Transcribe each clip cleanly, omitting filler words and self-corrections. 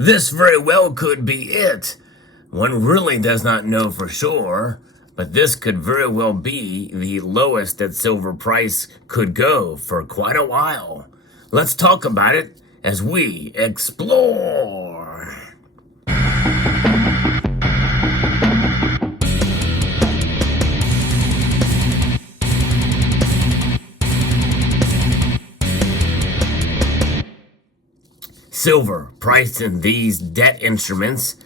This very well could be it. One really does not know for sure, but this could very well be the lowest that silver price could go for quite a while. Let's talk about it as we explore. Silver priced in these debt instruments,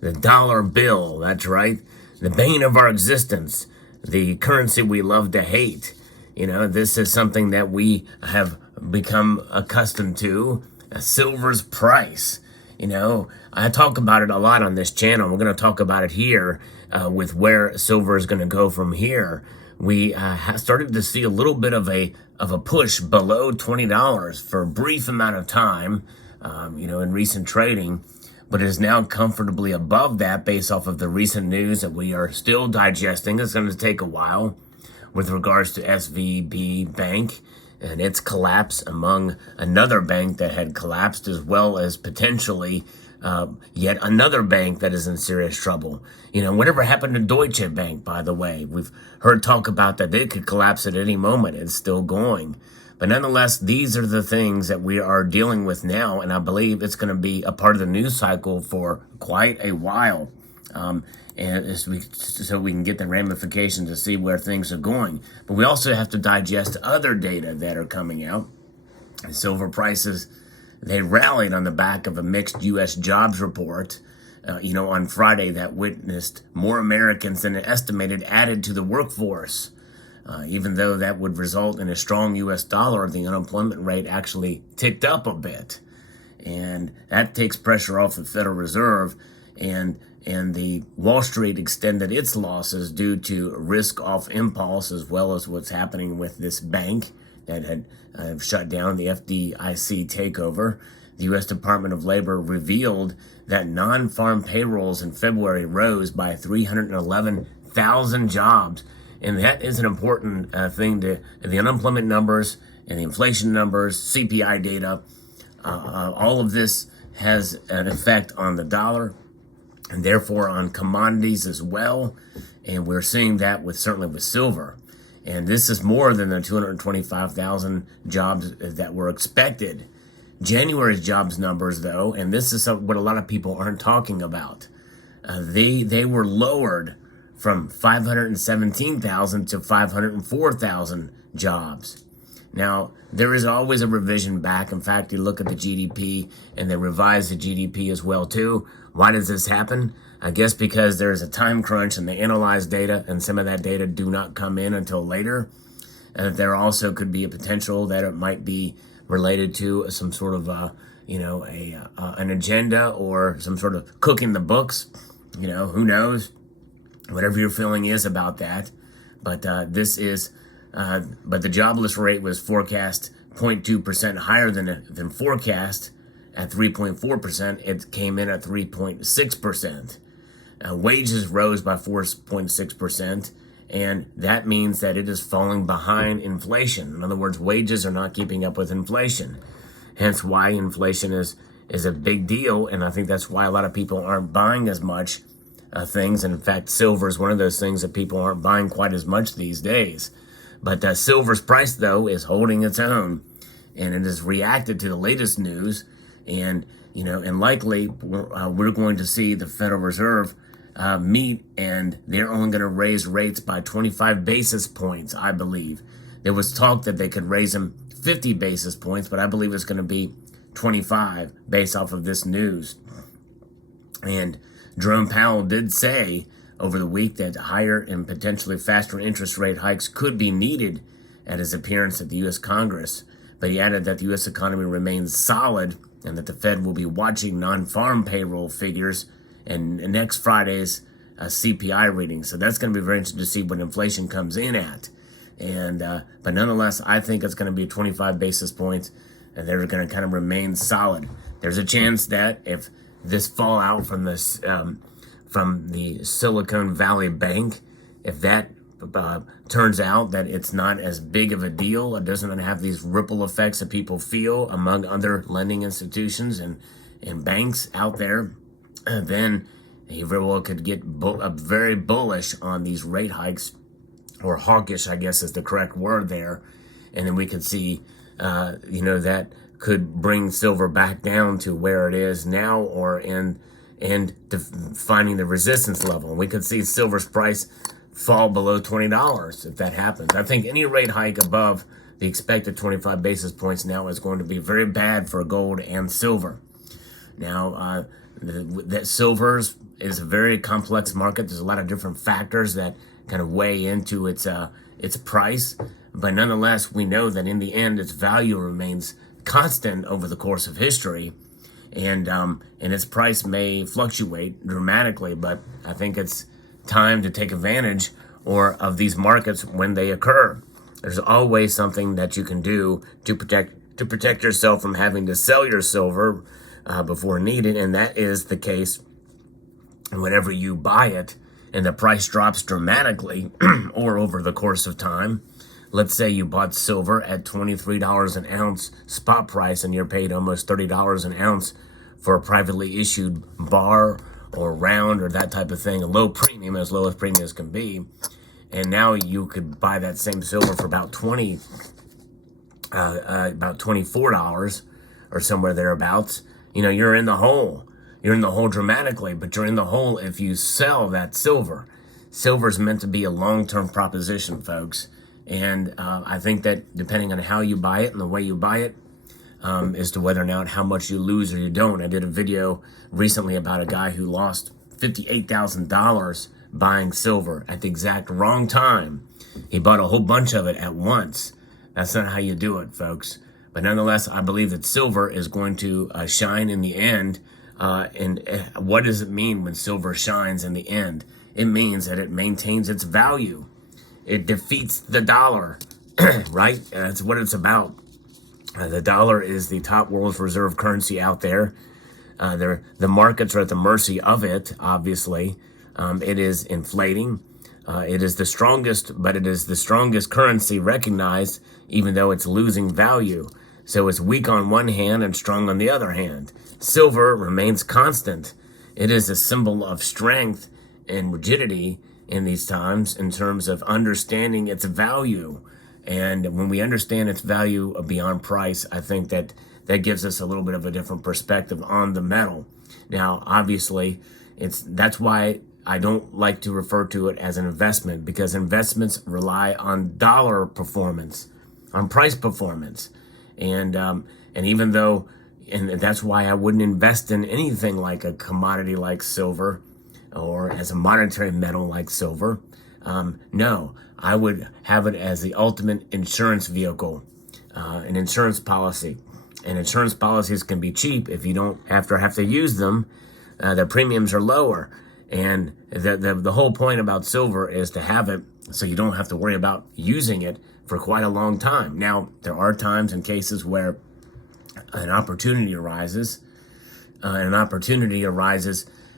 the dollar bill, that's right, the bane of our existence, the currency we love to hate. This is something that we have become accustomed to, silver's price. I talk about it a lot on this channel. We're going to talk about it here with where silver is going to go from here. We started to see a little bit of a push below $20 for a brief amount of time, in recent trading, but it is now comfortably above that based off of the recent news that we are still digesting. It's going to take a while with regards to SVB Bank and its collapse among another bank that had collapsed, as well as potentially yet another bank that is in serious trouble. Whatever happened to Deutsche Bank, by the way? We've heard talk about that they could collapse at any moment. It's still going. But nonetheless, these are the things that we are dealing with now, and I believe it's going to be a part of the news cycle for quite a while, so we can get the ramifications to see where things are going. But we also have to digest other data that are coming out. Silver prices, they rallied on the back of a mixed U.S. jobs report, on Friday that witnessed more Americans than estimated added to the workforce. Even though that would result in a strong U.S. dollar, the unemployment rate actually ticked up a bit. And that takes pressure off the Federal Reserve, and the Wall Street extended its losses due to risk-off impulse, as well as what's happening with this bank that had shut down the FDIC takeover. The U.S. Department of Labor revealed that non-farm payrolls in February rose by 311,000 jobs. And that is an important thing to the unemployment numbers and the inflation numbers, CPI data. All of this has an effect on the dollar and therefore on commodities as well. And we're seeing that certainly with silver. And this is more than the 225,000 jobs that were expected. January's jobs numbers, though, and this is what a lot of people aren't talking about, they were lowered from 517,000 to 504,000 jobs. Now, there is always a revision back. In fact, you look at the GDP, and they revise the GDP as well, too. Why does this happen? I guess because there's a time crunch, and they analyze data, and some of that data do not come in until later. And there also could be a potential that it might be related to some sort of, an agenda or some sort of cooking the books. Who knows? Whatever your feeling is about that. But but the jobless rate was forecast 0.2% higher than forecast at 3.4%. It came in at 3.6%. Wages rose by 4.6%, and that means that it is falling behind inflation. In other words, wages are not keeping up with inflation. Hence why inflation is a big deal, and I think that's why a lot of people aren't buying as much things. And in fact, silver is one of those things that people aren't buying quite as much these days. But silver's price, though, is holding its own, and it has reacted to the latest news. And likely we're going to see the Federal Reserve meet, and they're only going to raise rates by 25 basis points, I believe. There was talk that they could raise them 50 basis points, but I believe it's going to be 25 based off of this news. And Jerome Powell did say over the week that higher and potentially faster interest rate hikes could be needed at his appearance at the U.S. Congress. But he added that the U.S. economy remains solid and that the Fed will be watching non-farm payroll figures and next Friday's CPI reading. So that's going to be very interesting to see what inflation comes in at. And but nonetheless, I think it's going to be 25 basis points, and they're going to kind of remain solid. There's a chance that if this fallout from this from the Silicon Valley Bank, if that turns out that it's not as big of a deal, it doesn't have these ripple effects that people feel among other lending institutions, and and banks out there, then he very well could get very bullish on these rate hikes, or hawkish, I guess is the correct word there. And then we could see, that could bring silver back down to where it is now, or finding the resistance level. We could see silver's price fall below $20 if that happens. I think any rate hike above the expected 25 basis points now is going to be very bad for gold and silver. Now, that silver is a very complex market. There's a lot of different factors that kind of weigh into its price, but nonetheless, we know that in the end, its value remains constant over the course of history, and its price may fluctuate dramatically. But I think it's time to take advantage of these markets when they occur. There's always something that you can do to protect yourself from having to sell your silver before needed, and that is the case whenever you buy it and the price drops dramatically or over the course of time. Let's say you bought silver at $23 an ounce spot price, and you're paid almost $30 an ounce for a privately issued bar or round or that type of thing, a low premium, as low as premiums can be. And now you could buy that same silver for about $24 or somewhere thereabouts. You're in the hole. You're in the hole dramatically, but you're in the hole if you sell that silver. Silver's meant to be a long-term proposition, folks. And I think that depending on how you buy it and the way you buy it, as to whether or not how much you lose or you don't. I did a video recently about a guy who lost $58,000 buying silver at the exact wrong time. He bought a whole bunch of it at once. That's not how you do it, folks. But nonetheless, I believe that silver is going to shine in the end. And what does it mean when silver shines in the end? It means that it maintains its value. It defeats the dollar, right? That's what it's about. The dollar is the top world's reserve currency out there. The markets are at the mercy of it, obviously. It is inflating. It is the strongest, but it is the strongest currency recognized, even though it's losing value. So it's weak on one hand and strong on the other hand. Silver remains constant. It is a symbol of strength and rigidity in these times in terms of understanding its value. And when we understand its value beyond price, I think that gives us a little bit of a different perspective on the metal. Now, obviously, that's why I don't like to refer to it as an investment, because investments rely on dollar performance, on price performance. And even though, and that's why I wouldn't invest in anything like a commodity like silver or as a monetary metal like silver. No, I would have it as the ultimate insurance vehicle, an insurance policy. And insurance policies can be cheap if you don't have to use them. The premiums are lower. And the whole point about silver is to have it so you don't have to worry about using it for quite a long time. Now, there are times and cases where an opportunity arises,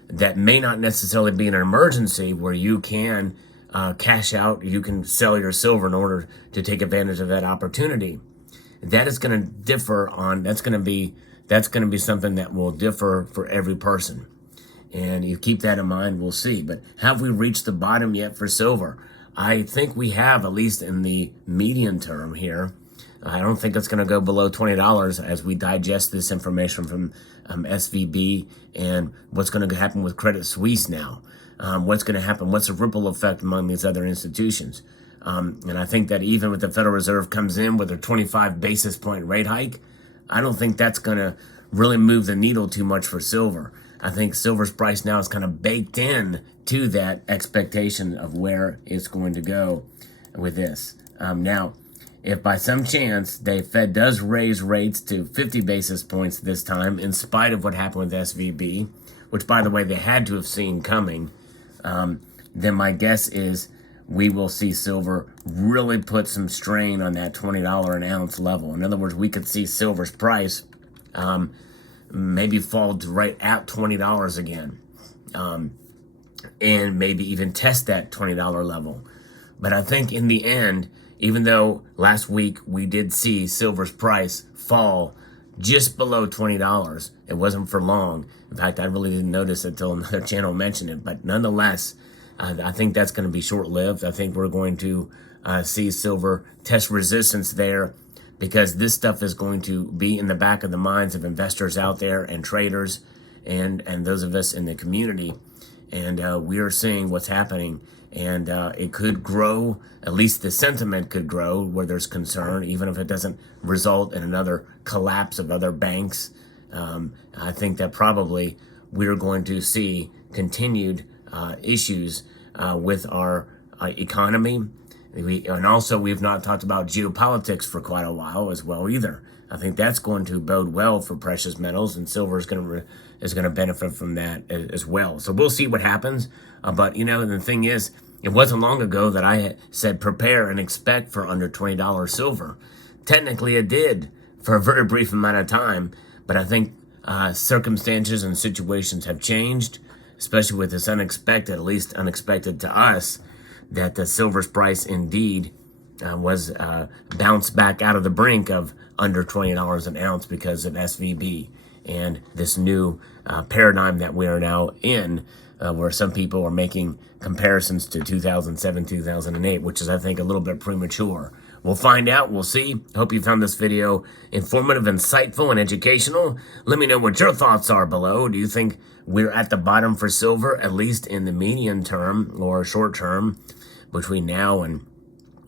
that may not necessarily be an emergency, where you can cash out, you can sell your silver in order to take advantage of that opportunity. That is going to differ that's going to be something that will differ for every person. And you keep that in mind, we'll see. But have we reached the bottom yet for silver? I think we have, at least in the medium term here. I don't think it's going to go below $20 as we digest this information from SVB and what's going to happen with Credit Suisse now. What's going to happen? What's the ripple effect among these other institutions? And I think that even with the Federal Reserve comes in with a 25 basis point rate hike, I don't think that's going to really move the needle too much for silver. I think silver's price now is kind of baked in to that expectation of where it's going to go with this. Now, if by some chance the Fed does raise rates to 50 basis points this time, in spite of what happened with SVB, which, by the way, they had to have seen coming, then my guess is we will see silver really put some strain on that $20 an ounce level. In other words, we could see silver's price maybe fall to right at $20 again, and maybe even test that $20 level. But I think in the end, even though last week we did see silver's price fall just below $20, It wasn't for long. In fact, I really didn't notice it until another channel mentioned it. But nonetheless, I think that's going to be short-lived. I think we're going to see silver test resistance there, because this stuff is going to be in the back of the minds of investors out there and traders and those of us in the community. And we are seeing what's happening, and it could grow. At least the sentiment could grow where there's concern, even if it doesn't result in another collapse of other banks. I think that probably we're going to see continued issues with our economy. And also, we've not talked about geopolitics for quite a while as well either. I think that's going to bode well for precious metals, and silver is going to benefit from that as well. So we'll see what happens. But the thing is, it wasn't long ago that I said prepare and expect for under $20 silver. Technically, it did for a very brief amount of time, but I think circumstances and situations have changed, especially with this unexpected, at least unexpected to us, that the silver's price indeed was bounced back out of the brink of under $20 an ounce because of SVB and this new paradigm that we are now in, where some people are making comparisons to 2007, 2008, which is, I think, a little bit premature. We'll find out. We'll see. Hope you found this video informative, insightful, and educational. Let me know what your thoughts are below. Do you think we're at the bottom for silver, at least in the medium term or short term, between now and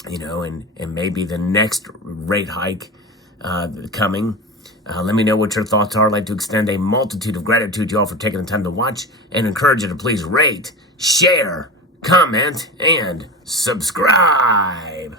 and maybe the next rate hike coming? Let me know what your thoughts are. I'd like to extend a multitude of gratitude to you all for taking the time to watch, and encourage you to please rate, share, comment, and subscribe.